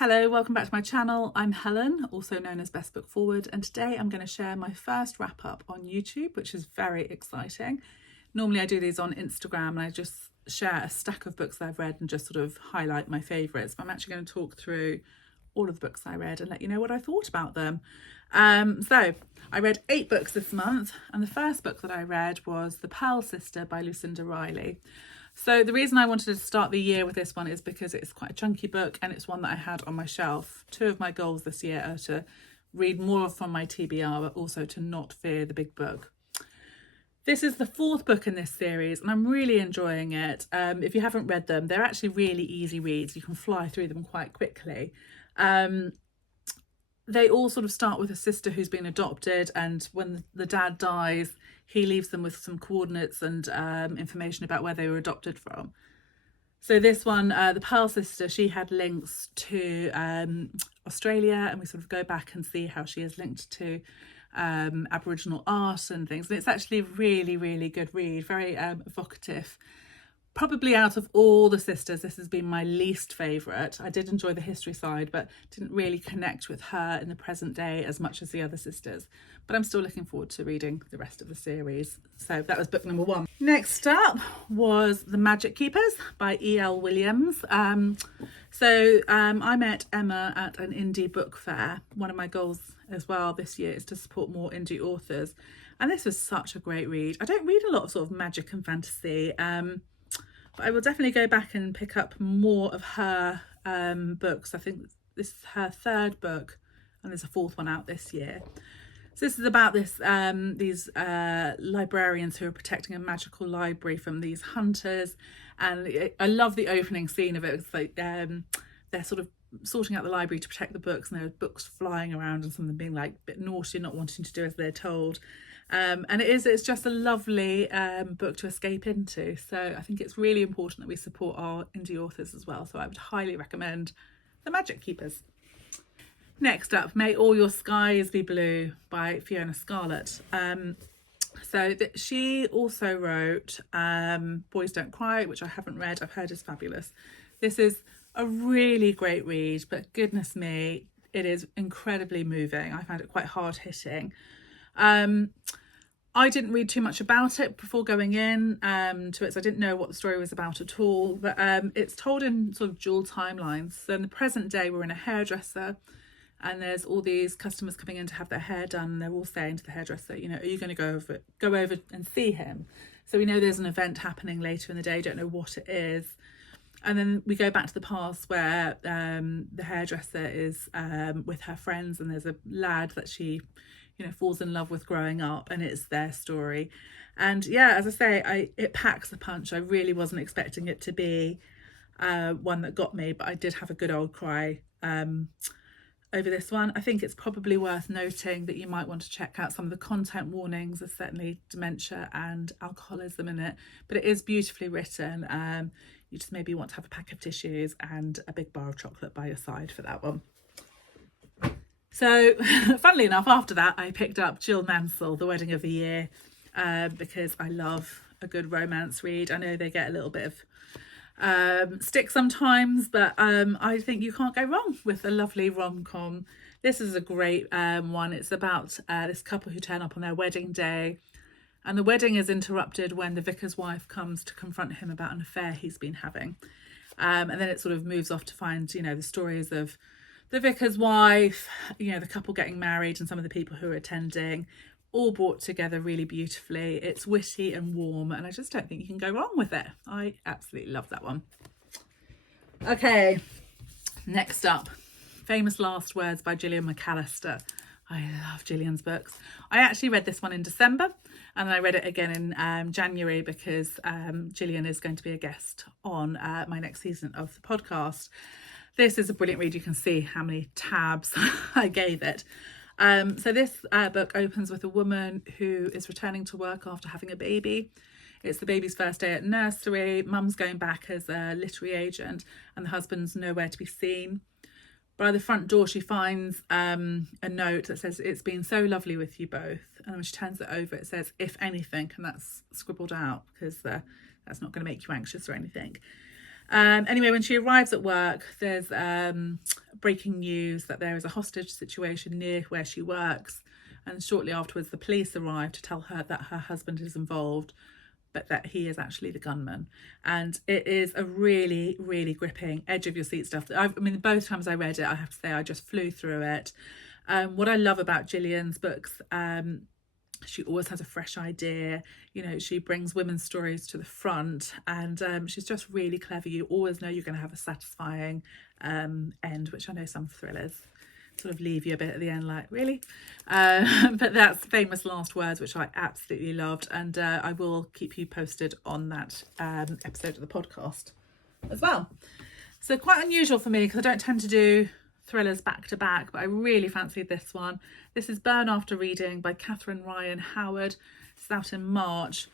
Hello, welcome back to my channel. I'm Helen, also known as Best Book Forward, and today I'm going to share my first wrap up on YouTube, which is very exciting. Normally I do these on Instagram and I just share a stack of books that I've read and just sort of highlight my favourites. But I'm actually going to talk through all of the books I read and let you know what I thought about them. So I read 8 books this month, and the first book that I read was The Pearl Sister by Lucinda Riley. So the reason I wanted to start the year with this one is because it's quite a chunky book and it's one that I had on my shelf. 2 of my goals this year are to read more from my TBR, but also to not fear the big book. This is the 4th book in this series and I'm really enjoying it. If you haven't read them, they're actually really easy reads. You can fly through them quite quickly. They all sort of start with a sister who's been adopted, and when the dad dies, he leaves them with some coordinates and information about where they were adopted from. So this one, the Pearl Sister, she had links to Australia, and we sort of go back and see how she is linked to Aboriginal art and things. And it's actually a really, really good read, very evocative. Probably out of all the sisters, this has been my least favourite. I did enjoy the history side, but didn't really connect with her in the present day as much as the other sisters. But I'm still looking forward to reading the rest of the series. So that was book number 1. Next up was The Magic Keepers by E.L. Williams. I met Emma at an indie book fair. One of my goals as well this year is to support more indie authors. And this was such a great read. I don't read a lot of sort of magic and fantasy, but I will definitely go back and pick up more of her books. I think this is her 3rd book and there's a 4th one out this year. So this is about these librarians who are protecting a magical library from these hunters. And I love the opening scene of it. It's like they're sort of sorting out the library to protect the books, and there are books flying around and some of them being like a bit naughty and not wanting to do as they're told. And it's just a lovely book to escape into. So I think it's really important that we support our indie authors as well. So I would highly recommend The Magic Keepers. Next up, May All Your Skies Be Blue by Fiona Scarlett. She also wrote Boys Don't Cry, which I haven't read. I've heard is fabulous. This is a really great read, but goodness me, it is incredibly moving. I found it quite hard hitting. I didn't read too much about it before going in to it, so I didn't know what the story was about at all. But it's told in sort of dual timelines. So in the present day, we're in a hairdresser, and there's all these customers coming in to have their hair done. And they're all saying to the hairdresser, you know, are you going to go over and see him? So we know there's an event happening later in the day, don't know what it is. And then we go back to the past where the hairdresser is with her friends, and there's a lad that she, you know, falls in love with growing up, and it's their story. And yeah, as I say, it packs a punch. I really wasn't expecting it to be one that got me, but I did have a good old cry over this one. I think it's probably worth noting that you might want to check out some of the content warnings. There's certainly dementia and alcoholism in it, but it is beautifully written. You just maybe want to have a pack of tissues and a big bar of chocolate by your side for that one. So funnily enough, after that I picked up Jill Mansell, The Wedding of the Year, because I love a good romance read. I know they get a little bit of stick sometimes, but I think you can't go wrong with a lovely rom-com. This is a great one. It's about this couple who turn up on their wedding day, and the wedding is interrupted when the vicar's wife comes to confront him about an affair he's been having. And then it sort of moves off to find, you know, the stories of the vicar's wife, you know, the couple getting married and some of the people who are attending, all brought together really beautifully. It's witty and warm, and I just don't think you can go wrong with it. I absolutely love that one. Okay, next up, Famous Last Words by Gillian McAllister. I love Gillian's books. I actually read this one in December, and then I read it again in January because Gillian is going to be a guest on my next season of the podcast. This is a brilliant read. You can see how many tabs I gave it. So this book opens with a woman who is returning to work after having a baby. It's the baby's first day at nursery. Mum's going back as a literary agent, and the husband's nowhere to be seen. By the front door, she finds a note that says, "It's been so lovely with you both." And when she turns it over, it says, "If anything," and that's scribbled out because that's not going to make you anxious or anything. Anyway, when she arrives at work, there's breaking news that there is a hostage situation near where she works, and shortly afterwards the police arrive to tell her that her husband is involved, but that he is actually the gunman. And it is a really, really gripping, edge of your seat stuff. I mean, both times I read it, I have to say, I just flew through it. What I love about Gillian's books, she always has a fresh idea. You know, she brings women's stories to the front, and she's just really clever. You always know you're going to have a satisfying end, which I know some thrillers sort of leave you a bit at the end like, really? But that's Famous Last Words, which I absolutely loved, and I will keep you posted on that episode of the podcast as well. So quite unusual for me, because I don't tend to do thrillers back to back, but I really fancied this one. This is Burn After Reading by Catherine Ryan Howard. It's out in March.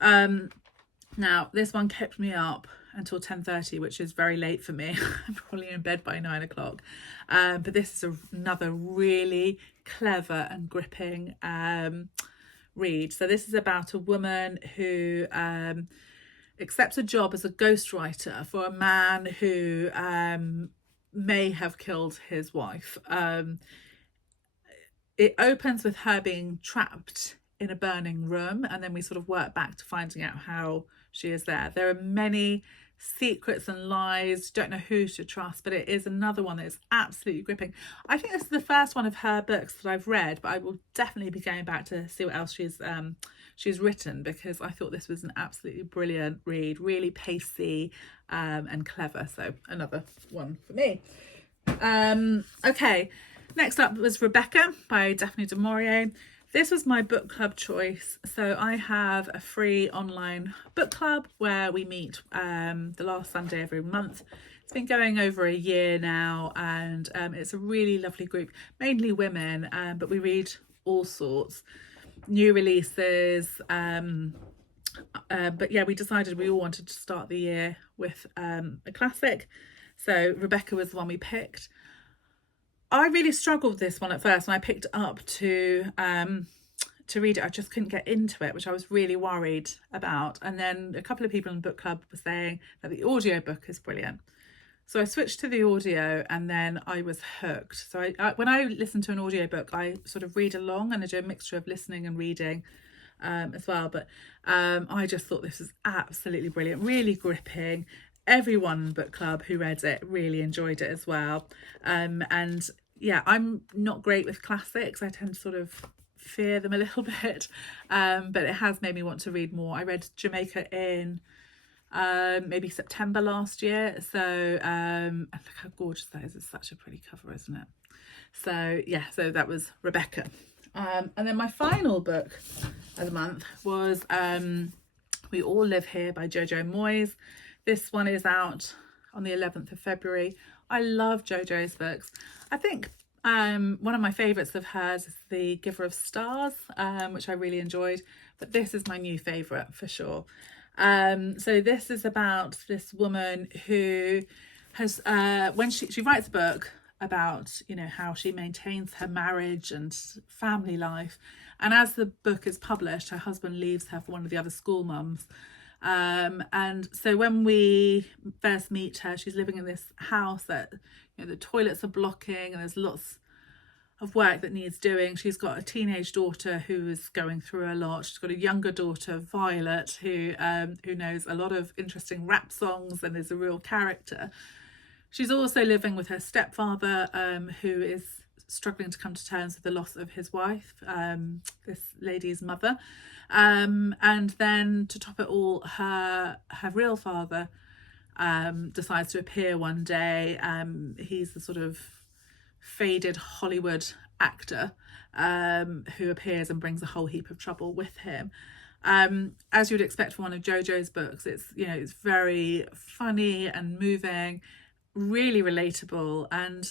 Now this one kept me up until 10:30, which is very late for me. I'm probably in bed by 9 o'clock. But this is another really clever and gripping read. So this is about a woman who accepts a job as a ghostwriter for a man who may have killed his wife. It opens with her being trapped in a burning room, and then we sort of work back to finding out how she is there. There are many secrets and lies, don't know who to trust, but it is another one that is absolutely gripping. I think this is the first one of her books that I've read, but I will definitely be going back to see what else she's written, because I thought this was an absolutely brilliant read, really pacey and clever. So another one for me. Okay, next up was Rebecca by Daphne du Maurier. This was my book club choice. So I have a free online book club where we meet the last Sunday every month. It's been going over a year now, and it's a really lovely group, mainly women, but we read all sorts, new releases. But yeah, we decided we all wanted to start the year with a classic. So Rebecca was the one we picked. I really struggled with this one at first when I picked it up to read it. I just couldn't get into it, which I was really worried about. And then a couple of people in the book club were saying that the audiobook is brilliant. So I switched to the audio, and then I was hooked. So I when I listen to an audiobook, I sort of read along, and I do a mixture of listening and reading as well. But I just thought this was absolutely brilliant, really gripping. Everyone in the book club who read it really enjoyed it as well. And yeah, I'm not great with classics. I tend to sort of fear them a little bit, but it has made me want to read more. I read Jamaica in maybe September last year. So and look how gorgeous that is. It's such a pretty cover, isn't it? So yeah, so that was Rebecca. And then my final book of the month was We All Live Here by JoJo Moyes. This one is out on the 11th of February. I love JoJo's books. I think one of my favourites of hers is The Giver of Stars, which I really enjoyed. But this is my new favourite for sure. So this is about this woman who has, when she writes a book about, you know, how she maintains her marriage and family life. And as the book is published, her husband leaves her for one of the other school mums. And so when we first meet her, she's living in this house that, you know, the toilets are blocking and there's lots of work that needs doing. She's got a teenage daughter who is going through a lot. She's got a younger daughter, Violet, who knows a lot of interesting rap songs and is a real character. She's also living with her stepfather, who is struggling to come to terms with the loss of his wife, this lady's mother. And then to top it all, her real father decides to appear one day. He's the sort of faded Hollywood actor who appears and brings a whole heap of trouble with him. As you'd expect for one of JoJo's books, it's very funny and moving, really relatable, and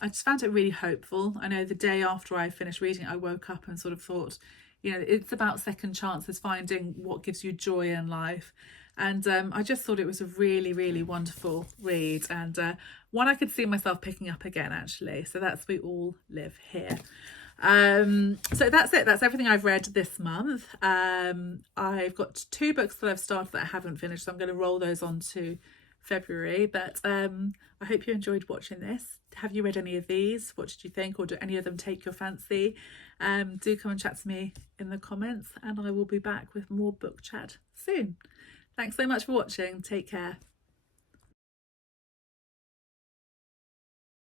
I just found it really hopeful. I know the day after I finished reading it, I woke up and sort of thought, it's about second chances, finding what gives you joy in life. And I just thought it was a really, really wonderful read, and one I could see myself picking up again, actually. So that's We All Live Here. So that's it. That's everything I've read this month. I've got 2 books that I've started that I haven't finished, so I'm going to roll those on to February. But I hope you enjoyed watching this. Have you read any of these? What did you think? Or do any of them take your fancy? Do come and chat to me in the comments, and I will be back with more book chat soon. Thanks so much for watching. Take care.